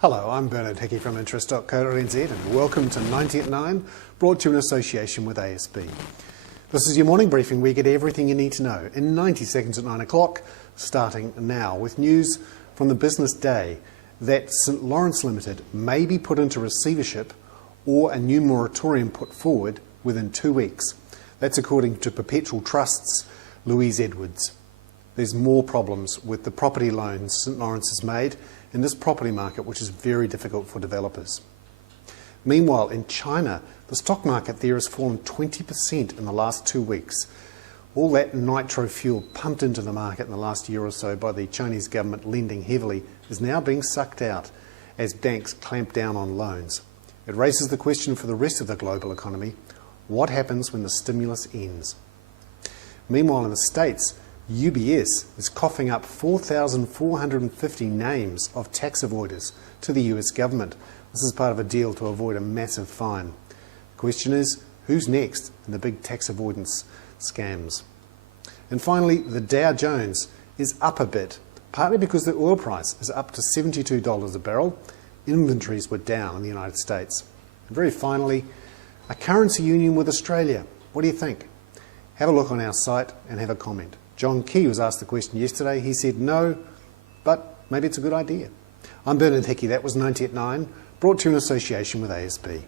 Hello, I'm Hickey from interest.co.nz and welcome to 90 at 9, brought to you in association with ASB. This is your morning briefing where you get everything you need to know in 90 seconds at 9 o'clock, starting now with news from the BusinessDay that St Laurence Limited may be put into receivership or a new moratorium put forward within 2 weeks. That's according to Perpetual Trust's Louise. There's more problems with the property loans St Laurence has made in this property market, which is very difficult for developers. Meanwhile, in China, the stock market there has fallen 20% in the last 2 weeks. All that nitro fuel pumped into the market in the last year or so by the Chinese government lending heavily is now being sucked out as banks clamp down on loans. It raises the question for the rest of the global economy: what happens when the stimulus ends? Meanwhile, in the States, UBS is coughing up 4,450 names of tax avoiders to the US government. This is part of a deal to avoid a massive fine. The question is, who's next in the big tax avoidance scams? And finally, the Dow Jones is up a bit, partly because the oil price is up to $72 a barrel. Inventories were down in the United States. And very finally, a currency union with Australia. What do you think? Have a look on our site and have a comment. John Key was asked the question yesterday. He said no, but maybe it's a good idea. I'm Hickey. That was 90 at 9, brought to you in association with ASB.